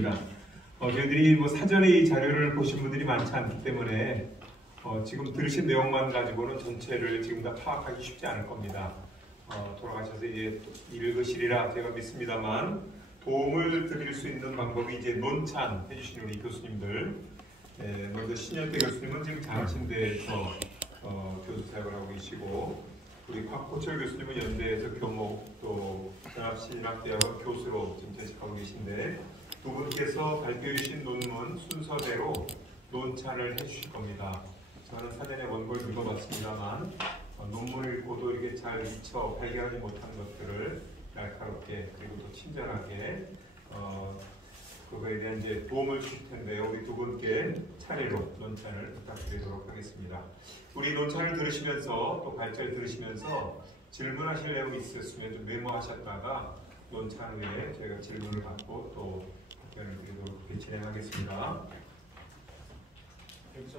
있습니다. 저희들이 사전에 이 자료를 보신 분들이 많지 않기 때문에 지금 들으신 내용만 가지고는 전체를 지금 다 파악하기 쉽지 않을 겁니다. 돌아가셔서 이제 읽으시리라 제가 믿습니다만 도움을 드릴 수 있는 방법이 이제 논찬 해주신 우리 교수님들, 먼저 신현태 교수님은 지금 장신대에서 교수 사역을 하고 계시고, 우리 곽호철 교수님은 연대에서 교목 또 전합신학대학원 교수로 지금 재직하고 계신데, 두 분께서 발표해 주신 논문 순서대로 논찬을 해주실 겁니다. 저는 사전에 원고를 읽어봤습니다만 논문을 읽고도 이렇게 잘 미처 발견하지 못한 것들을 날카롭게 그리고 또 친절하게 그거에 대한 이제 도움을 주실 텐데요. 우리 두 분께 차례로 논찬을 부탁드리도록 하겠습니다. 우리 논찬을 들으시면서 또 발제를 들으시면서 질문하실 내용이 있으셨으면 좀 메모하셨다가 논찬 후에 저희가 질문을 받고 또 답변을 드리도록 그렇게 진행하겠습니다. 먼저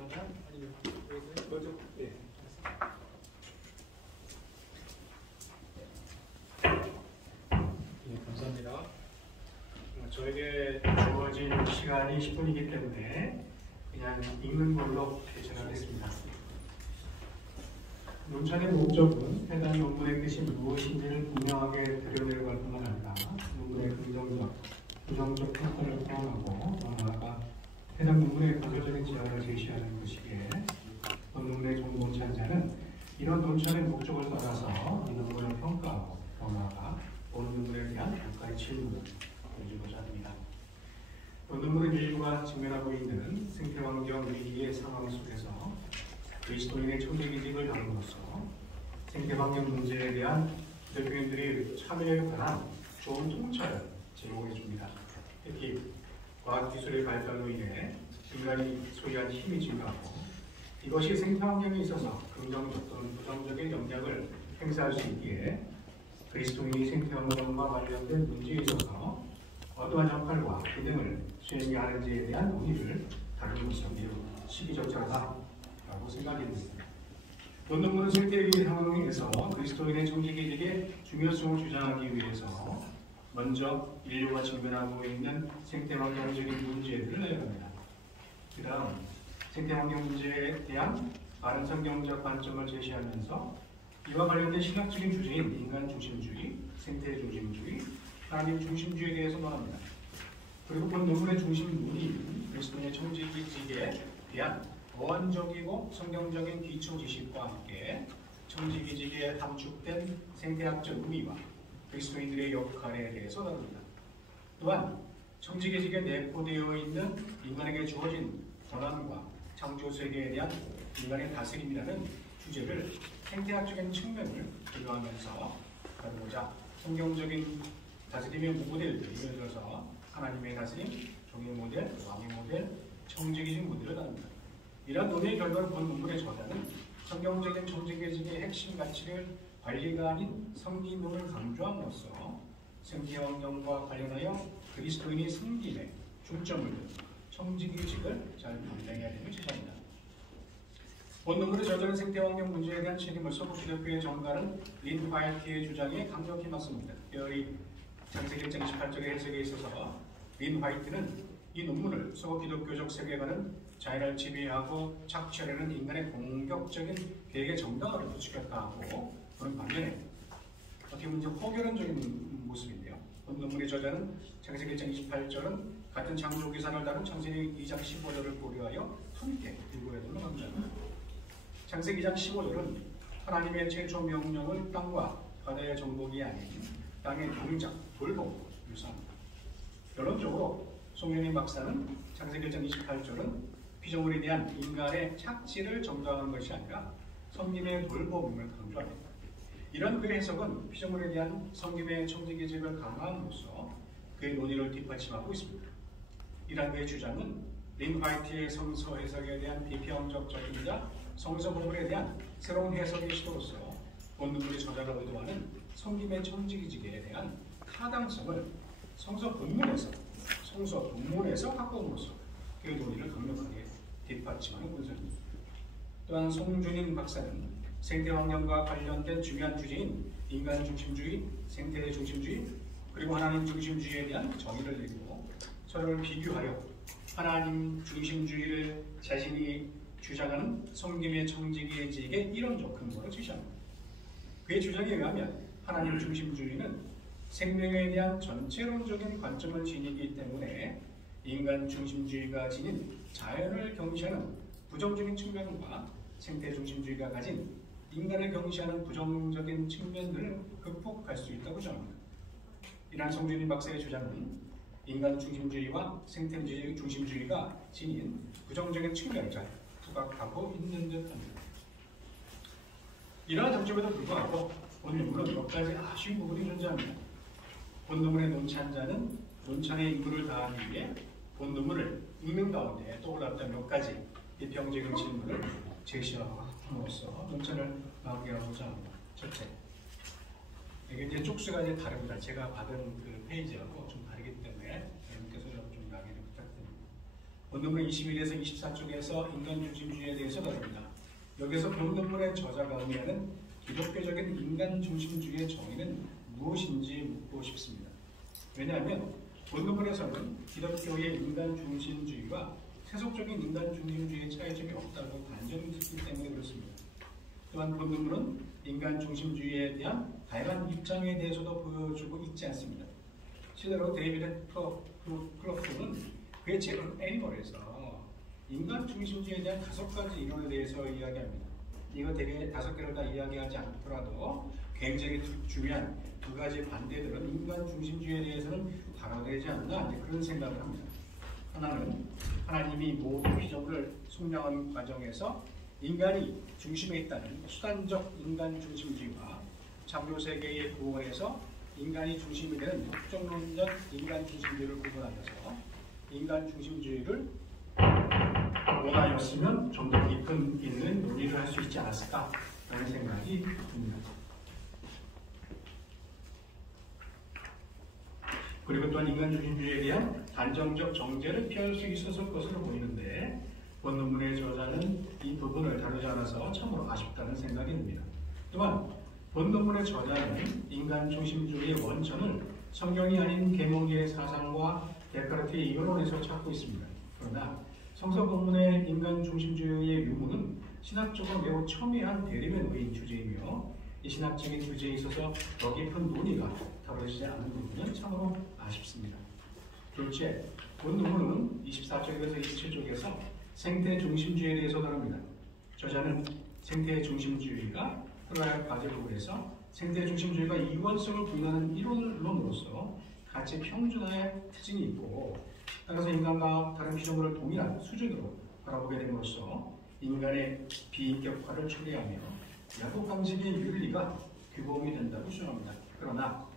감사합니다. 저에게 주어진 시간이 10분이기 때문에 그냥 읽는 걸로 진행하겠습니다. 논찬의 목적은 해당 논문의 뜻이 무엇인지를 분명하게 드러내려갈 뿐만 아니라 논문의 긍정적, 부정적 평가를 포함하고 또 나아가 해당 논문의 과교적인 지향을 제시하는 것이기에 논문의 논찬자는 이런 논찬의 목적을 따라서 이 논문을 평가하고 또 나아가 본 논문에 대한 평가의 질문을 던지고자 합니다. 본 논문의 인류가 직면하고 있는 생태환경 위기의 상황 속에서 그리스도인의 청지기직을 다룸으로써 생태환경 문제에 대한 기독교인들이 참여에 관한 좋은 통찰을 제공해 줍니다. 특히 과학기술의 발달로 인해 인간이 소유한 힘이 증가하고 이것이 생태환경에 있어서 긍정적 또는 부정적인 영향을 행사할 수 있기에 그리스도인이 생태환경과 관련된 문제에 있어서 어떠한 역할과 기능을 수행해야 하는지에 대한 논의를 다루는 것이 매우 시기적절하다고 생각이 듭니다. 본 논문은 생태위기 상황에서 그리스도인의 청지기직의 중요성을 주장하기 위해서 먼저 인류가 직면하고 있는 생태환경적인 문제들을 내려갑니다. 그 다음 생태환경 문제에 대한 바른 성경적 관점을 제시하면서 이와 관련된 신학적인 주제인 인간 중심주의, 생태 중심주의, 하나님 중심주의에 대해서 말합니다. 그리고 본 논문의 중심문이 그리스도인의 청지기직에 대한 어원적이고 성경적인 기초 지식과 함께 청지기직에 함축된 생태학적 의미와 그리스도인들의 역할에 대해서 다룹니다. 또한 청지기직에 내포되어 있는 인간에게 주어진 권한과 창조 세계에 대한 인간의 다스림이라는 주제를 생태학적인 측면을 비교하면서 다루고자 성경적인 다스림의 모델들, 예를 들어서 하나님의 다스림, 종의 모델, 왕의 모델, 청지기직 모델을 다룹니다. 이러한 논의의 결과를 본 논문의 저자는 성경적인 청지기직의 핵심 가치를 관리가 아닌 성기론을 강조함으로써 생태환경과 관련하여 그리스도인이 섬김에 중점을 둔 청지기직을 잘 감당해야 되는 제시합니다. 본 논문의 저자는 생태환경 문제에 대한 책임을 서구 기독교의 정가는 린 화이트의 주장에 강력히 맞습니다. 특별히 창세기 1장 28절의 해석에 있어서 린 화이트는 이 논문을 서구 기독교적 세계관은 자연을 지배하고 착취하려는 인간의 공격적인 계획의 정당화를 부추겼다 하고, 그런 반면에 어떻게 보면 호결론적인 모습인데요. 본 논문의 저자는 창세기 1장 28절은 같은 창조기사를 다룬 창세기 2장 15절을 고려하여 함께 읽어야 되는 겁니다. 창세기 2장 15절은 하나님의 최초 명령을 땅과 바다의 정복이 아닌 땅의 동작, 돌봄 유사합니다. 결론적으로 송영인 박사는 창세기 1장 28절은 피조물에 대한 인간의 착취를 정당화한 것이 아니라 섬김의 돌봄을 강조합니다. 이런 그의 해석은 피조물에 대한 섬김의 청지기직을 강화함으로써 그의 논의를 뒷받침하고 있습니다. 이러한 그의 주장은 린 화이트의 성서 해석에 대한 비평적 적용이자 성서 본문에 대한 새로운 해석의 시도로서 본 논문의 저자가 의도하는 섬김의 청지기직에 대한 타당성을 성서 본문에서 갖고옴으로써 그의 논의를 강력하게 뒷받침하는 분석입니다. 또한 송준인 박사는 생태환경과 관련된 중요한 주제인 인간 중심주의, 생태 중심주의, 그리고 하나님 중심주의에 대한 정의를 내리고 서로를 비교하려 하나님 중심주의를 자신이 주장하는 성김의 청지기에게 이론적 근거로 제시합니다. 그의 주장에 의하면 하나님 중심주의는 생명에 대한 전체론적인 관점을 지니기 때문에 인간 중심주의가 지닌 자연을 경시하는 부정적인 측면과 생태 중심주의가 가진 인간을 경시하는 부정적인 측면들을 극복할 수 있다고 주장합니다. 이러한 송준희 박사의 주장은 인간 중심주의와 생태 중심주의가 지닌 부정적인 측면을 잘 부각하고 있는 듯합니다. 이러한 장점에도 불구하고 본문은 몇 가지 아쉬운 부분이 존재합니다. 본문의 논찬 자는 논찬의 임무를 다하기 위해 본문을 읽는 가운데 떠올랐던 몇 가지 비평적인 질문을 제시함으로써 논찬을 마무리하고자 합니다. 첫째, 이게 이제 쪽수가 이제 다릅니다. 제가 받은 그 페이지하고 좀 다르기 때문에 여러분께서 좀 양해를 부탁드립니다. 본문의 21에서 24쪽에서 인간 중심주의에 대해서 다룹니다. 여기서 본문의 저자가 의미하는 기독교적인 인간 중심주의의 정의는 무엇인지 묻고 싶습니다. 왜냐하면 본문에서는 기독교의 인간 중심주의와 세속적인 인간 중심주의의 차이점이 없다고 단정을 짓기 때문에 그렇습니다. 또한 본문은 인간 중심주의에 대한 다양한 입장에 대해서도 보여주고 있지 않습니다. 실제로 데이비드 클로프는 그의 책 애니멀에서 인간 중심주의에 대한 5가지 이론에 대해서 이야기합니다. 이거 되게 5개를 다 이야기하지 않더라도 굉장히 중요한 2가지 반대들은 인간 중심주의에 대해서는 다뤄되지 않나 그런 생각을 합니다. 하나는 하나님이 모든 피조물을 속량하는 과정에서 인간이 중심에 있다는 수단적 인간 중심주의와 창조세계의 구원에서 인간이 중심이 되는 역정론적 인간 중심주의를 구분하면서 인간 중심주의를 원하였으면 좀 더 깊은 있는 논의를 할 수 있지 않았을까라는 생각이 듭니다. 그리고 또한 인간 중심주의에 대한 단정적 정죄를 피할 수 있었을 것으로 보이는데 본문의 저자는 이 부분을 다루지 않아서 참으로 아쉽다는 생각이 듭니다. 또한 본문의 저자는 인간 중심주의의 원천을 성경이 아닌 계몽계의 사상과 데카르트의 이론에서 찾고 있습니다. 그러나 성서 본문의 인간 중심주의의 유무는 신학적으로 매우 첨예한 대립의 주제이며 이 신학적인 주제에 있어서 더 깊은 논의가 다뤄지지 않은 부분은 참으로 아쉽습니다. 둘째, 본문은 24쪽에서 27쪽에서 생태 중심주의에 대해서 다룹니다. 저자는 생태 중심주의가 풀어야 과제 부분에서 생태 중심주의가 이원성을 부인하는 이론으로서 가치 평준화의 특징이 있고 따라서 인간과 다른 피조물을 동일한 수준으로 바라보게 됨으로써 인간의 비인격화를 초래하며 야구 방식의 윤리가 규범이 된다고 주장합니다. 그러나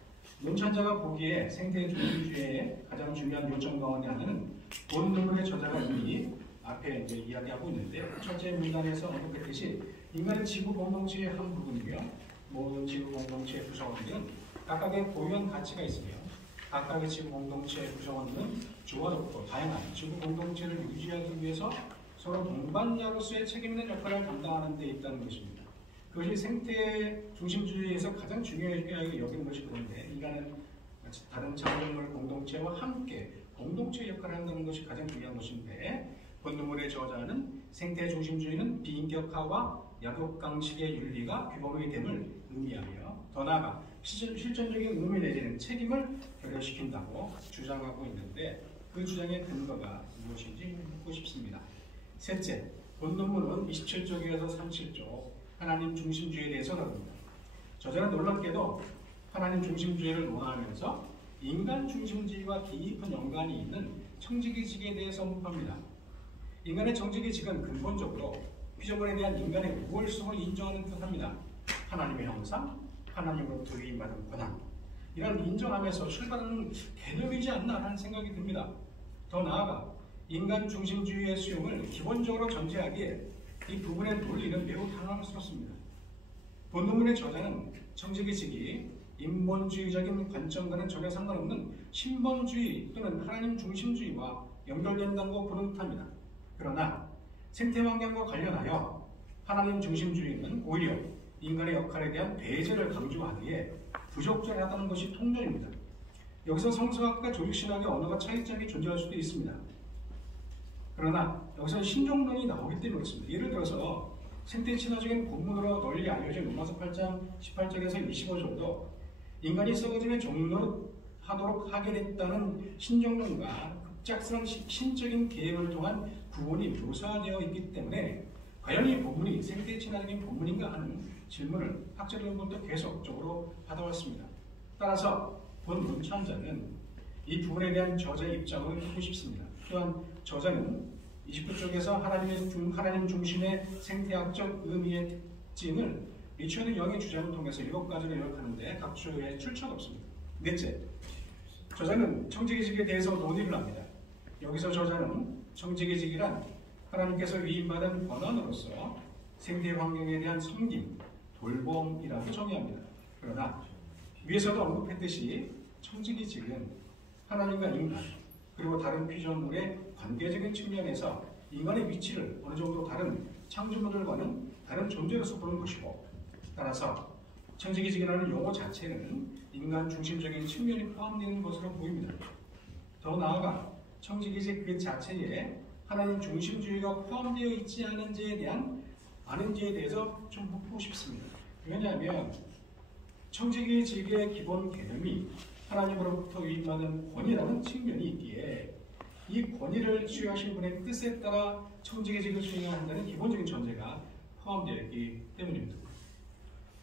논찬자가 보기에 생태 중심주의의 가장 중요한 요점 가운데 하나는 본문의 저자가 이미 앞에 이제 이야기하고 있는데 첫째 문단에서 언급했듯이 인간은 지구 공동체의 한 부분이며 모든 지구 공동체의 구성원들은 각각의 고유한 가치가 있으며 각각의 지구 공동체의 구성원들은 조화롭고 다양한 지구 공동체를 유지하기 위해서 서로 동반자로서의 책임 있는 역할을 감당하는 데 있다는 것입니다. 그것이 생태 중심주의에서 가장 중요하게 여기는 것이 그런데 인간은 다른 자원물 공동체와 함께 공동체 역할을 한다는 것이 가장 중요한 것인데 본문의 저자는 생태 중심주의는 비인격화와 약육강식의 윤리가 규범이 됨을 의미하며 더 나아가 실존적인 의미 내지는 책임을 결여시킨다고 주장하고 있는데 그 주장의 근거가 무엇인지 묻고 싶습니다. 셋째, 본문은 27쪽에서 37쪽 하나님 중심주의에 대해서 다룹니다. 저자는 놀랍게도 하나님 중심주의를 논하면서 인간 중심주의와 깊은 연관이 있는 청지기직에 대해서 언급합니다. 인간의 청지기직은 근본적으로 피조물에 대한 인간의 우월성을 인정하는 뜻합니다. 하나님의 형상, 하나님으로부터 위임받은 권한, 이런 인정하면서 출발하는 개념이지 않나 하는 생각이 듭니다. 더 나아가 인간 중심주의의 수용을 기본적으로 전제하기에 이 부분의 논리는 매우 당황스럽습니다. 본문의 저자는 청지기직이 인본주의적인 관점과는 전혀 상관없는 신본주의 또는 하나님 중심주의와 연결된다고 보는 듯합니다. 그러나 생태환경과 관련하여 하나님 중심주의는 오히려 인간의 역할에 대한 배제를 강조하기에 부적절하다는 것이 통념입니다. 여기서 성서학과 조직신학의 언어가 차이점이 존재할 수도 있습니다. 그러나 여기서 신종론이 나오기 때문에 그렇습니다. 예를 들어서 생태친화적인 본문으로 널리 알려진 로마서 8장 18절에서 25절도 인간이 썩어지면 종료하도록 하게 됐다는 신종론과 급작스러운 신적인 계획을 통한 구원이 묘사되어 있기 때문에 과연 이 본문이 생태친화적인 본문인가 하는 질문을 학자들로부터 계속적으로 받아왔습니다. 따라서 본문 찬자는 이 부분에 대한 저자의 입장을 듣고 싶습니다. 또한 저자는 29쪽에서 하나님 중심의 생태학적 의미의 특징을 리처드 영의 주장을 통해서 7가지로 요약하는데 각주의 출처가 없습니다. 넷째, 저자는 청지기직에 대해서 논의를 합니다. 여기서 저자는 청지기직이란 하나님께서 위임받은 권한으로서 생태 환경에 대한 섬김, 돌봄이라고 정의합니다. 그러나 위에서도 언급했듯이 청지기직은 하나님과 인간 그리고 다른 피조물의 관계적인 측면에서 인간의 위치를 어느 정도 다른 창조물들과는 다른 존재로서 보는 것이고, 따라서 청지기직이라는 용어 자체는 인간 중심적인 측면이 포함되는 것으로 보입니다. 더 나아가 청지기직 그 자체에 하나님 중심주의가 포함되어 있지 않은지에 대해서 좀 묻고 싶습니다. 왜냐하면 청지기직의 기본 개념이 하나님으로부터 위임받은 권위라는 측면이 있기에 이 권위를 수여하신 분의 뜻에 따라 청지기직을 수행해야 한다는 기본적인 전제가 포함되어 있기 때문입니다.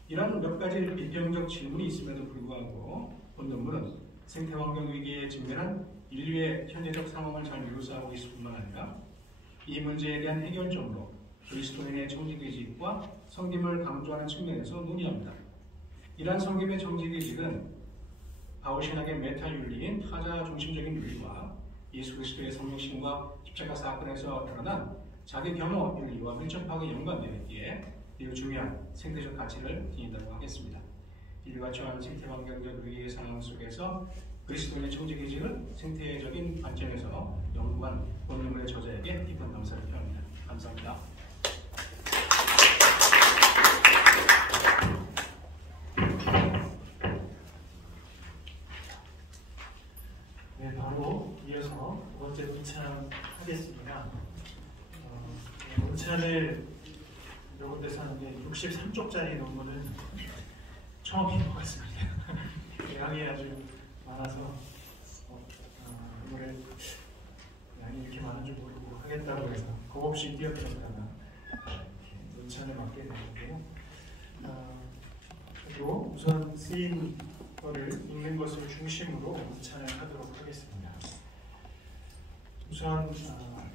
이런 몇 가지 비평적 질문이 있음에도 불구하고 본론문은 생태환경 위기에 직면한 인류의 현재적 상황을 잘 묘사하고 있을 뿐만 아니라 이 문제에 대한 해결점으로 그리스도인의 청지기직과 섬김을 강조하는 측면에서 논의합니다. 이러한 섬김의 청지기직은 바울신학의 메타윤리인 타자 중심적인 윤리와 예수 그리스도의 성령심과 십자가 사건에서 드러난 자기 경험 윤리와 밀접하게 연관되어 있기에 매우 중요한 생태적 가치를 지닌다고 하겠습니다. 인류가 처한 생태환경적 위기의 상황 속에서 그리스도인의 청지기직을 생태적인 관점에서 연구한 본문의 저자에게 깊은 감사를 표합니다. 감사합니다. 네, 바로 이어서 두 번째 문찬하겠습니다. 문찬을 여러 군데서 하는데 63쪽짜리 논문은 처음인 것 같습니다. 양이 아주 많아서 이거를 양이 이렇게 많은 줄 모르고 하겠다고 해서 겁없이 뛰어들었다가 문찬을 맡게 되는데요. 그리고 우선 쓰인 거를 읽는 것을 중심으로 문찬을 하도록 하겠습니다. 우선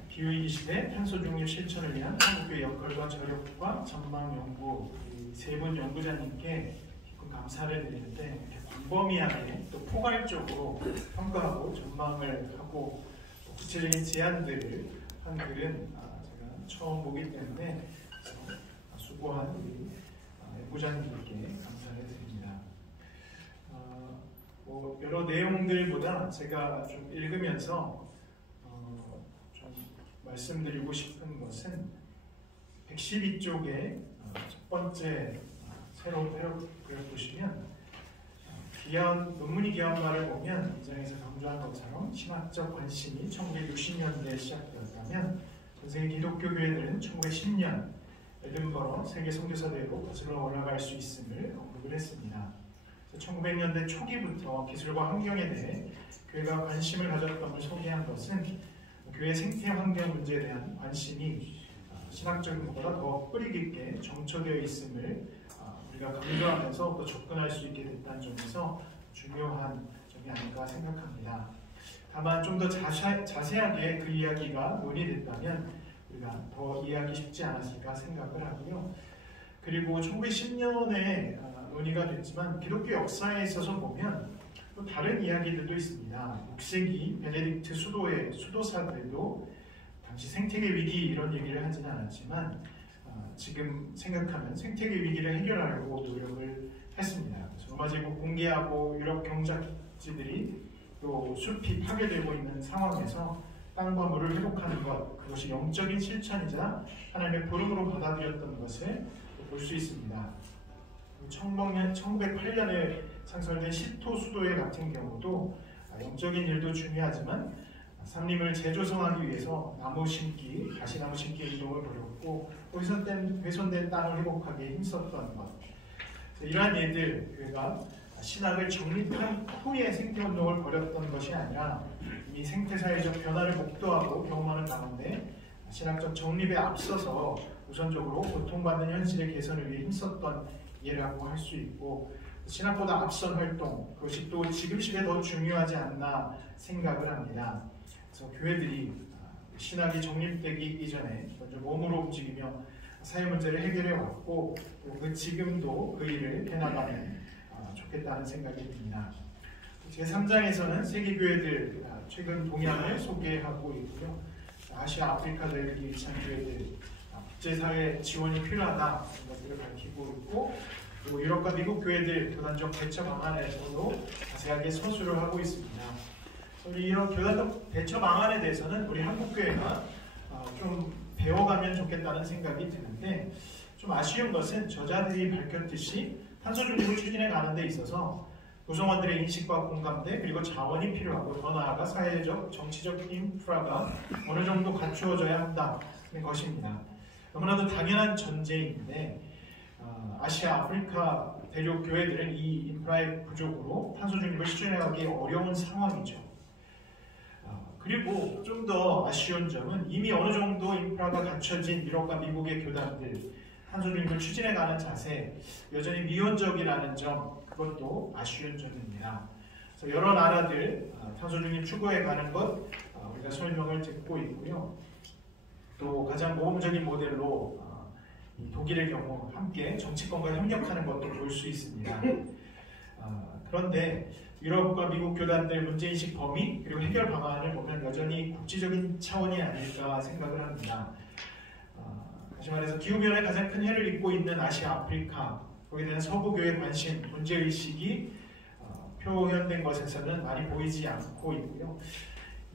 기후위기 시대 탄소 중립 실천을 위한 한국교회 역할과 저력과 전망 연구 이 세 분 연구자님께 깊은 감사를 드리는데 광범위하게 또 포괄적으로 평가하고 전망을 하고 구체적인 제안들을 한 글은 제가 처음 보기 때문에 수고한 우리 연구자님께 감사를 드립니다. 여러 내용들보다 제가 좀 읽으면서 좀 말씀드리고 싶은 것은 112쪽의 첫 번째 새로운 패러그래프 보시면 논문이 귀한 말을 보면 이 장에서 강조한 것처럼 신학적 관심이 1960년대에 시작되었다면 전 세계 기독교 교회들은 1910년 에든버러 세계 선교사대회로 거슬러 올라갈 수 있음을 언급을 했습니다. 1900년대 초기부터 기술과 환경에 대해 교회가 관심을 가졌던 소개한 것은 교회 생태 환경 문제에 대한 관심이 신학적인 것보다 더 뿌리 깊게 정초되어 있음을 우리가 강조하면서 또 접근할 수 있게 됐다는 점에서 중요한 점이 아닐까 생각합니다. 다만 좀 더 자세하게 그 이야기가 논의됐다면 우리가 더 이해하기 쉽지 않았을까 생각을 하고요. 그리고 1910년에 논의가 됐지만 기독교 역사에 있어서 보면 또 다른 이야기들도 있습니다. 6세기 베네딕트 수도의 수도사들도 당시 생태계 위기 이런 얘기를 하지는 않았지만 지금 생각하면 생태계 위기를 해결하려고 노력을 했습니다. 로마 제국 붕괴하고 유럽 경작지들이 또 숲이 파괴되고 있는 상황에서 땅과 물을 회복하는 것, 그것이 영적인 실천이자 하나님의 부름으로 받아들였던 것을 볼 수 있습니다. 1908년에 창설된 시토 수도회 같은 경우도 영적인 일도 중요하지만 산림을 재조성하기 위해서 나무 심기, 가시나무 심기 운동을 벌였고 또 훼손된 땅을 회복하기에 힘썼던 것. 이러한 일들, 교회가 신학을 정립한 후에 생태운동을 벌였던 것이 아니라 이 생태사회적 변화를 목도하고 경험하는 가운데 신학적 정립에 앞서서 우선적으로 고통받는 현실의 개선을 위해 힘썼던 예라고 할 수 있고, 신학보다 앞선 활동, 그것이 또 지금 시대에 더 중요하지 않나 생각을 합니다. 그래서 교회들이 신학이 정립되기 이전에 먼저 몸으로 움직이며 사회 문제를 해결해 왔고, 또 지금도 그 일을 해나가면 좋겠다는 생각이 듭니다. 제3장에서는 세계교회들 최근 동향을 소개하고 있고요. 아시아, 아프리카 들기 위한 교회들, 국제사회 지원이 필요하다는 것들을 밝히고 있고, 그리고 유럽과 미국 교회들 교단적 대처 방안에서도 자세하게 서술을 하고 있습니다. 이런 교단적 대처 방안에 대해서는 우리 한국교회가 좀 배워가면 좋겠다는 생각이 드는데, 좀 아쉬운 것은 저자들이 밝혔듯이 탄소 중립을 추진해 가는 데 있어서 구성원들의 인식과 공감대 그리고 자원이 필요하고, 더 나아가 사회적, 정치적 인프라가 어느 정도 갖추어져야 한다는 것입니다. 너무나도 당연한 전제인데 아시아, 아프리카 대륙 교회들은 이 인프라의 부족으로 탄소 중립을 실현하기 어려운 상황이죠. 그리고 좀 더 아쉬운 점은 이미 어느 정도 인프라가 갖춰진 유럽과 미국의 교단들, 탄소 중립을 추진해가는 자세, 여전히 미온적이라는 점, 그것도 아쉬운 점입니다. 그래서 여러 나라들 탄소 중립 추구해가는 것 우리가 설명을 듣고 있고요. 또 가장 모범적인 모델로 독일의 경우 함께 정치권과 협력하는 것도 볼 수 있습니다. 그런데 유럽과 미국 교단들 문제인식 범위 그리고 해결 방안을 보면 여전히 국지적인 차원이 아닐까 생각을 합니다. 다시 말해서 기후변화에 가장 큰 해를 입고 있는 아시아, 아프리카, 거기에 대한 서구교회 관심, 문제의식이 표현된 것에서는 많이 보이지 않고 있고요.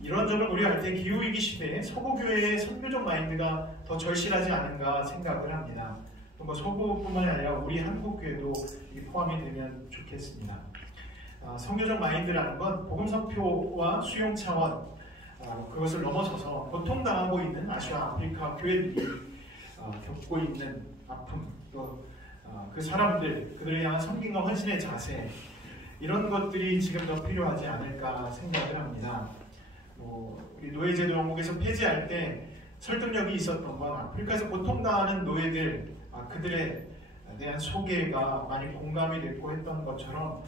이런 점을 고려할 때 기후위기 시대에 서구교회의 선교적 마인드가 더 절실하지 않은가 생각을 합니다. 뭐 서구뿐만이 아니라 우리 한국교회도 포함이 되면 좋겠습니다. 선교적 마인드라는 건 복음 선포와 수용 차원, 그것을 넘어서서 고통당하고 있는 아시아, 아프리카 교회들이 겪고 있는 아픔, 또 그 사람들, 그들을 향한 섬김과 헌신의 자세, 이런 것들이 지금 더 필요하지 않을까 생각을 합니다. 우리 노예제도 영국에서 폐지할 때 설득력이 있었던 건 아프리카에서 고통당하는 노예들, 그들에 대한 소개가 많이 공감이 됐고 했던 것처럼,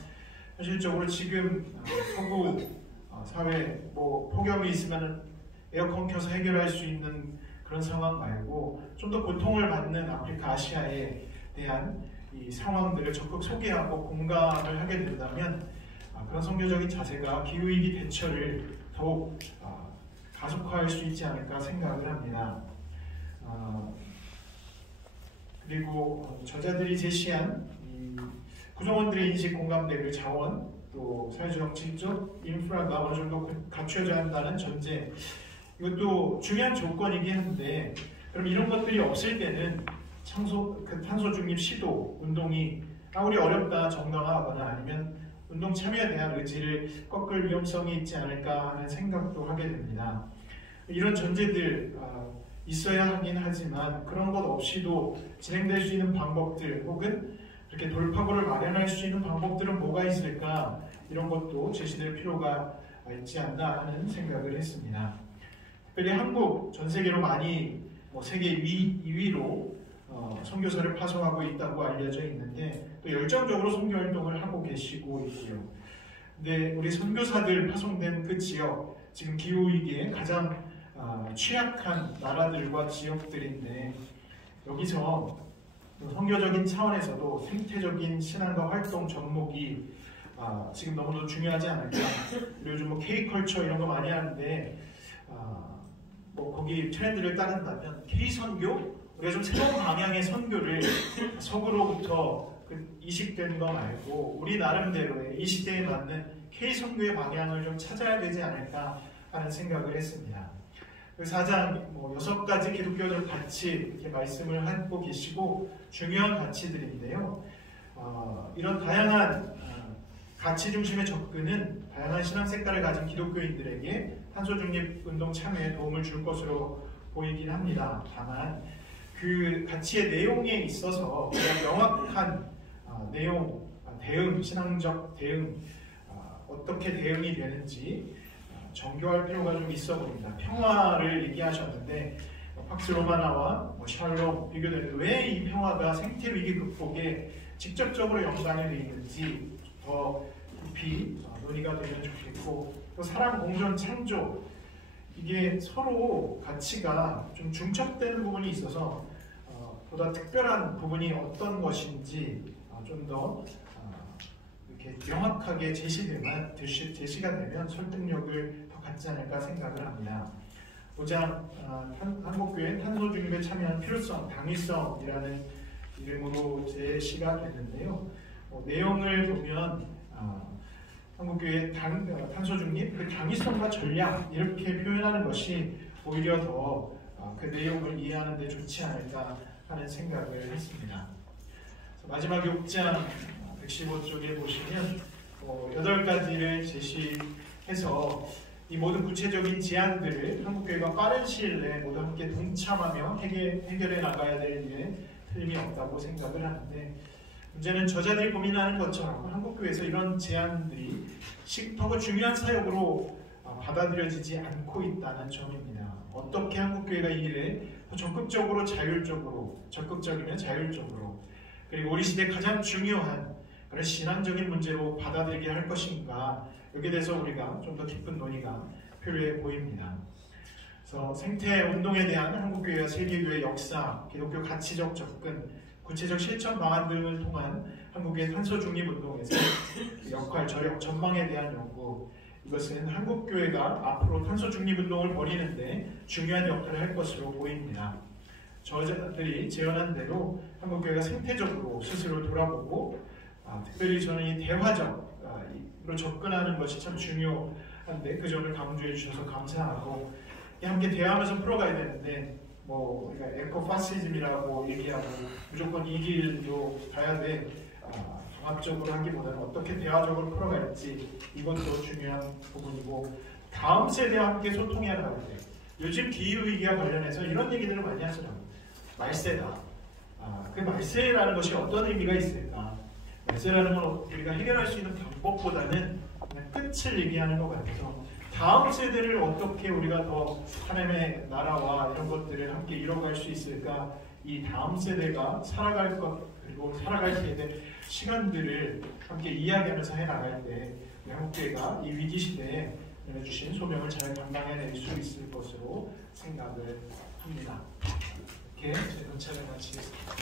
현실적으로 지금 서구 사회 폭염이 있으면 에어컨 켜서 해결할 수 있는 그런 상황 말고 좀 더 고통을 받는 아프리카, 아시아에 대한 이 상황들을 적극 소개하고 공감을 하게 된다면 그런 선교적인 자세가 기후위기 대처를 더욱 가속화할 수 있지 않을까 생각을 합니다. 그리고 저자들이 제시한 구성원들의 인식, 공감대를 자원, 또 사회정치적 인프라가 어느 정도 갖춰져야 한다는 전제, 이것도 중요한 조건이긴 한데, 그럼 이런 것들이 없을 때는 탄소 중립 시도, 운동이 아무리 어렵다, 정당화하거나 아니면 운동 참여에 대한 의지를 꺾을 위험성이 있지 않을까 하는 생각도 하게 됩니다. 이런 전제들 있어야 하긴 하지만 그런 것 없이도 진행될 수 있는 방법들 혹은 이렇게 돌파구를 마련할 수 있는 방법들은 뭐가 있을까, 이런 것도 제시될 필요가 있지 않나 하는 생각을 했습니다. 특별히 한국, 전 세계로 많이 세계 2위로 선교사를 파송하고 있다고 알려져 있는데 또 열정적으로 선교 활동을 하고 계시고 있고요. 근데 우리 선교사들 파송된 그 지역, 지금 기후위기에 가장 취약한 나라들과 지역들인데, 여기서 선교적인 차원에서도 생태적인 신앙과 활동 접목이 지금 너무도 중요하지 않을까. 요즘 K컬처 이런 거 많이 하는데 거기 트렌드를 따른다면 K선교? 우리가 좀 새로운 방향의 선교를 서구로부터 이식된 거 말고 우리 나름대로의 이 시대에 맞는 K선교의 방향을 좀 찾아야 되지 않을까 하는 생각을 했습니다. 그 4장 6가지 기독교적 가치 이렇게 말씀을 하고 계시고 중요한 가치들인데요. 이런 다양한 가치 중심의 접근은 다양한 신앙 색깔을 가진 기독교인들에게 탄소 중립 운동 참여에 도움을 줄 것으로 보이긴 합니다. 다만 그 가치의 내용에 있어서 명확한 내용, 대응, 신앙적 대응, 어떻게 대응이 되는지 정교할 필요가 좀 있어 보입니다. 평화를 얘기하셨는데 팍스 로마나와 샬롬 비교되는데 왜 이 평화가 생태 위기 극복에 직접적으로 연관이 되어 있는지 더 깊이 논의가 되면 좋겠고, 또 사랑, 공존, 창조, 이게 서로 가치가 좀 중첩되는 부분이 있어서 보다 특별한 부분이 어떤 것인지 좀 더 이렇게 명확하게 제시가 되면 설득력을 더 갖지 않을까 생각을 합니다. 보자 한국교회 탄소 중립에 참여한 필요성, 당위성이라는 이름으로 제시가 됐는데요. 내용을 보면 한국교회 탄소 중립, 그 당위성과 전략 이렇게 표현하는 것이 오히려 더 그 내용을 이해하는 데 좋지 않을까 하는 생각을 했습니다. 마지막 6장 115쪽에 보시면 8가지를 제시해서 이 모든 구체적인 제안들을 한국교회가 빠른 시일 내에 모두 함께 동참하며 해결해 나가야 될 일에 틀림이 없다고 생각을 하는데, 문제는 저자들이 고민하는 것처럼 한국교회에서 이런 제안들이 더욱 중요한 사역으로 받아들여지지 않고 있다는 점입니다. 어떻게 한국교회가 이 일에 적극적으로 적극적이면 자율적으로, 그리고 우리 시대 가장 중요한 그런 신앙적인 문제로 받아들이게 할 것인가, 여기에 대해서 우리가 좀 더 깊은 논의가 필요해 보입니다. 그래서 생태 운동에 대한 한국교회와 세계교회의 역사, 기독교 가치적 접근, 구체적 실천 방안 등을 통한 한국의 탄소 중립 운동에서 역할, 저력, 전망에 대한 연구, 이것은 한국교회가 앞으로 탄소 중립 운동을 벌이는데 중요한 역할을 할 것으로 보입니다. 저자들이 제언한 대로 한국교회가 생태적으로 스스로 돌아보고, 특별히 저는 이 대화적으로 접근하는 것이 참 중요한데 그 점을 강조해 주셔서 감사하고, 함께 대화하면서 풀어가야 되는데 우리가 에코파시즘이라고 얘기하고 무조건 이 길로 가야 돼, 종합적으로 하기보다는 어떻게 대화적으로 풀어갈지, 이것도 중요한 부분이고, 다음 세대와 함께 소통해야 나갈 때 요즘 기후위기와 관련해서 이런 얘기들을 많이 하시더라고요. 말세다. 그 말세라는 것이 어떤 의미가 있을까? 말세라는 건 우리가 해결할 수 있는 방법보다는 그냥 끝을 얘기하는 것 같아서, 다음 세대를 어떻게 우리가 더 하나님의 나라와 이런 것들을 함께 이뤄갈 수 있을까? 이 다음 세대가 살아갈 것, 그리고 살아갈 세대 시간들을 함께 이야기하면서 해나갈 때 한국교회가 이 위기 시대에 주신 소명을 잘 감당해낼 수 있을 것으로 생각을 합니다. 이렇게 제 논차를 마치겠습니다.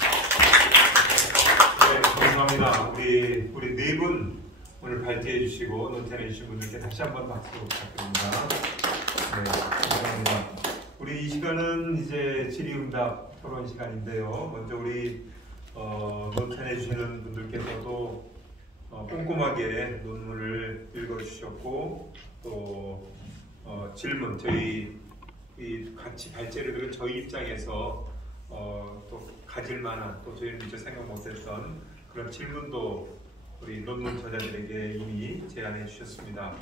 네, 감사합니다. 우리 네 분 오늘 발제해 주시고 논찬해 주신 분들께 다시 한번 박수 부탁드립니다. 네, 감사합니다. 우리 이 시간은 이제 질의응답 토론 시간인데요. 먼저 우리 논찬해 주시는 분들께서도 꼼꼼하게 논문을 읽어주셨고, 또 질문, 저희 같이 발제를 들은 저희 입장에서 또 가질 만한, 또 저희는 미처 생각 못했던 그런 질문도 우리 논문 저자들에게 이미 제안해 주셨습니다.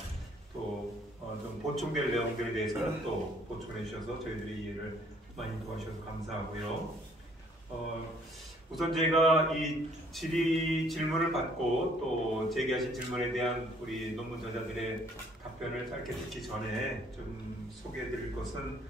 또 좀 보충될 내용들에 대해서는 또 보충해 주셔서 저희들이 이해를 많이 도와주셔서 감사하고요. 우선 제가 이 질문을 받고 또 제기하신 질문에 대한 우리 논문 저자들의 답변을 짧게 듣기 전에 좀 소개해 드릴 것은,